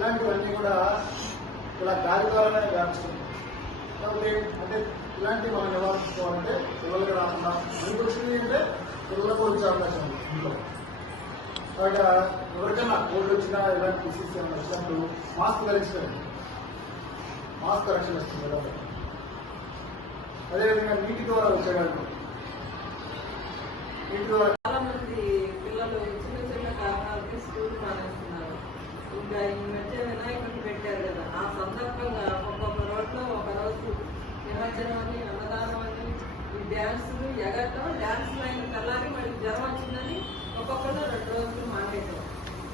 ఇలాంటివన్నీ కూడా ఇలా గాలి ద్వారానే వ్యాపిస్తుంది కాబట్టి అంటే ఇలాంటివి మనం నివారించుకోవాలంటే పిల్లలకి రాకుండా మనకు వచ్చింది అంటే పిల్లలకు వచ్చే అవకాశం ఉంది. ఇంట్లో. కాబట్టి ఎవరికైనా కోల్డ్ వచ్చినా ఇలాంటి డిసీజ్ ఏమైనా వచ్చినప్పుడు మాస్క్ ధరించండి మాస్క్ రక్షణ ఇస్తుంది కదా అదేవిధంగా నీటి ద్వారా వచ్చేవాళ్ళు నీటి ద్వారా చాలా మంది పిల్లలు చిన్న చిన్న కారణాలకి స్కూల్ మానేస్తున్నారు ఇంకా ఈ మధ్య వినాయకుడిని పెట్టారు కదా ఆ సందర్భంగా ఒక్కొక్క రోడ్లో ఒక రోజు నిమజ్జనం అని అన్నదానం అని ఈ డ్యాన్సులు ఎగటం డ్యాన్సులు అయిన తెల్లారి మరి జ్వరం వచ్చిందని ఒక్కొక్కరు రెండు రోజులు మానేయటం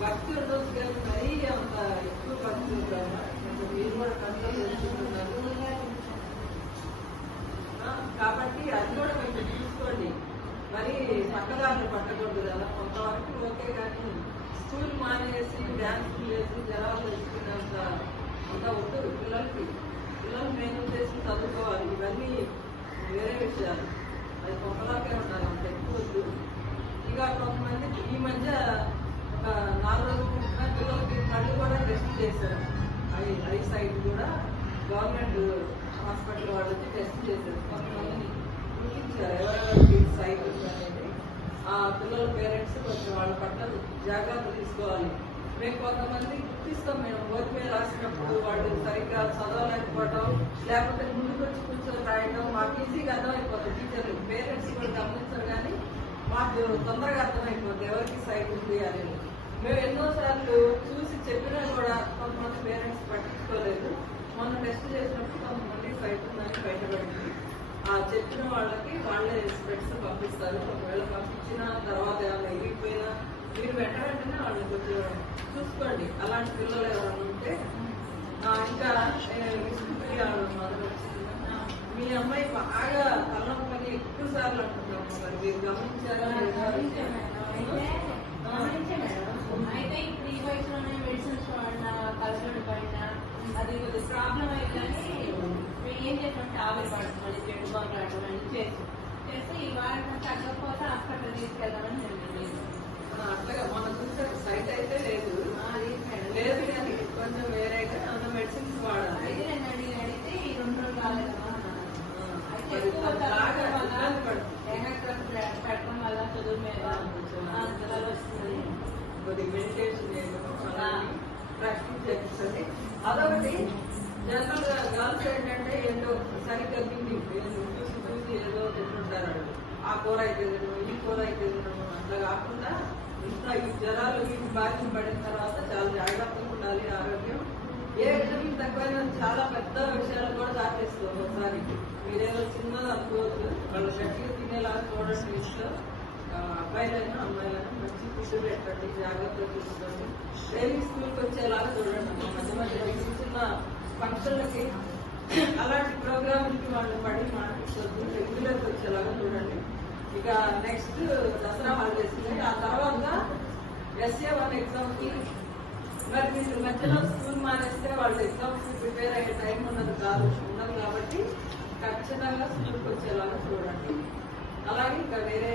భక్తి రోజు కలిసి మరీ అంత ఎక్కువ భక్తి మీరు కూడా కంట్రోల్ చేసుకుంటున్నారు కాబట్టి అది కూడా మీరు చూసుకోండి. మరి పక్కదారులు పట్టకూడదు కదా. కొంతవరకు ఓకే కానీ స్కూల్ మా డ్యాన్స్ చేసి జనాలు తెచ్చుకునేంత అంత ఉండదు పిల్లలకి పిల్లలు మేము చేసి చదువుకోవాలి ఇవన్నీ వేరే అది కొంతలాగే ఉండాలి అంత ఎక్కువ ఇక కొంతమంది ఈ మధ్య ఒక నాలుగు రోజులు పుట్టిన పిల్లలకి కళ్ళు కూడా టెస్ట్ చేశారు. అవి ఐ సైడ్ కూడా గవర్నమెంట్ హాస్పిటల్ వాళ్ళు వచ్చి టెస్ట్ చేశారు. కొంతమందిని గుర్తించారు ఎవరెవరికి సైట్ అనేది. ఆ పిల్లల పేరెంట్స్ కొంచెం వాళ్ళ పట్ల జాగ్రత్త తీసుకోవాలి. మేము కొంతమంది గుర్తిస్తాం మేము బోర్డు రాసినప్పుడు వాళ్ళు సరిగ్గా చదవలేకపోవడం లేకపోతే ముందుకు వచ్చి రాయడం మాకు ఈజీగా అర్థమైపోతుంది టీచర్లు పేరెంట్స్ కూడా గమనించరు కానీ మాకు తొందరగా అర్థమైపోతుంది ఎవరికి సైట్ ఉంది అనేది మేము ఎన్నోసార్లు చూసి చెప్పినా కూడా కొంతమంది పేరెంట్స్ పట్టించుకోలేదు. మొన్న టెస్ట్ చేసినప్పుడు కొంతమంది సైట్ ఉందని బయటపడింది. ఆ చెప్పిన వాళ్ళకి వాళ్ళే స్ప్రెడ్స్ పంపిస్తారు. ఒకవేళ పంపించిన తర్వాత ఏమైనా ఇరిగిపోయినా మీరు వెంట వెంటనే వాళ్ళని కొంచెం చూసుకోండి. అలాంటి పిల్లలు ఎవరైనా ఉంటే ఇంకా నేను బాగా ఎక్కువ సార్లు అంటున్నాము మరి మీరు గమనించారా అయితే ఇప్పుడు ఈ వయసులోనే మెడిసిన్స్ వాడినా కల్చర్ పడినా అది కొద్దిగా ప్రాబ్లం అయిందని మేము ఏం చేసాం టాబ్లెట్ రావడం అని చేసి చేస్తే. ఈ వారం తగ్గకపోతే హాస్పిటల్ తీసుకెళ్దామని జరిగింది ఆ, అట్లాగా మనం చూసే సైట్ అయితే లేదు తీసుకెళ్ళాలి లేదు కానీ కొంచెం వేరేగా అన్న మెడిసిన్స్ వాడాలి అయితే నేను అడిగి అడిగితే ఈ రెండు రోజులు రాలేదమ్మా అన్నారు. అయితే మరి ఎక్కువ బాగా చదవడం వల్ల ఇబ్బంది పడుతుంది. ఏకాగ్రత పెట్టడం వల్ల చదువు మీద అంతరాలు వస్తుంది కొద్దిగా మెడిటేషన్ చేయడం ప్రాక్టీస్ చేయించండి అదొకటి జనరల్గా గర్ల్స్ ఏంటంటే ఏదో సరిగ్గా తిండి చూసి చూసి ఏదో తింటుంటారు ఆ కూర అయితే తినడం ఈ కూర అయితే తినడం అట్లా కాకుండా ఇంత ఈ జ్వరాలు ఈ బాధ్యం పడిన తర్వాత చాలా జాగ్రత్తగా ఉండాలి ఆరోగ్యం. ఏ విటమిన్ తక్కువైనా చాలా పెద్ద విషయాలు కూడా దాటేస్తుంది ఒకసారి. మీరేదో చిన్నది అనుకోవద్దు. వాళ్ళు గట్టిగా తినేలాగా చూడండి ఇష్టం అబ్బాయిలైనా అమ్మాయిలైనా మంచి ఫుడ్ పెట్టండి జాగ్రత్తగా చూసుకోండి డైలీ స్కూల్కి వచ్చేలాగా చూడండి మధ్య మధ్య చిన్న చిన్న ఫంక్షన్లకి అలాంటి ప్రోగ్రామ్కి వాళ్ళు పడి మాట్లాడుతుంది రెగ్యులర్గా వచ్చేలాగా చూడండి. ఇక నెక్స్ట్ దసరా హాలిడేస్ ఆ తర్వాత ఎస్ఏ వన్ ఎగ్జామ్కి మరి మీరు మధ్యలో స్కూల్ మానేస్తే వాళ్ళు ఎగ్జామ్స్ ప్రిపేర్ అయ్యే టైం ఉన్నది కాదు ఉన్నది కాబట్టి ఖచ్చితంగా స్కూల్కి వచ్చేలాగా చూడండి. అలాగే ఇంకా వేరే